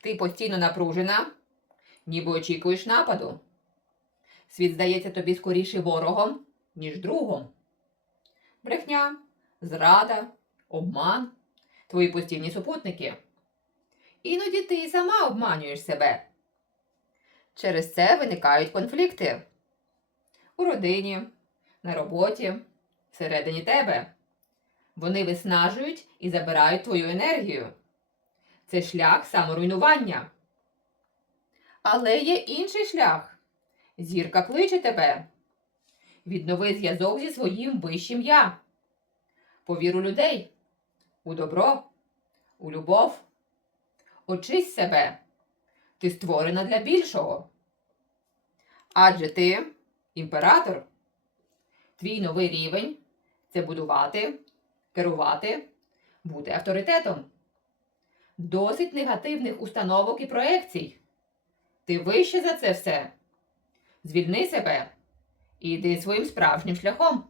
Ти постійно напружена, ніби очікуєш нападу. Світ здається тобі скоріше ворогом, ніж другом. Брехня, зрада, обман, твої постійні супутники. Іноді ти і сама обманюєш себе. Через це виникають конфлікти у родині, на роботі, всередині тебе. Вони виснажують і забирають твою енергію. Це шлях саморуйнування. Але є інший шлях. Зірка кличе тебе. Віднови зв'язок зі своїм вищим я. Повір у людей, у добро, у любов. Очись себе. Ти створена для більшого. Адже ти імператор. Твій новий рівень це будувати, керувати, бути авторитетом. Досить негативних установок і проекцій. Ти вище за це все. Звільни себе і йди своїм справжнім шляхом.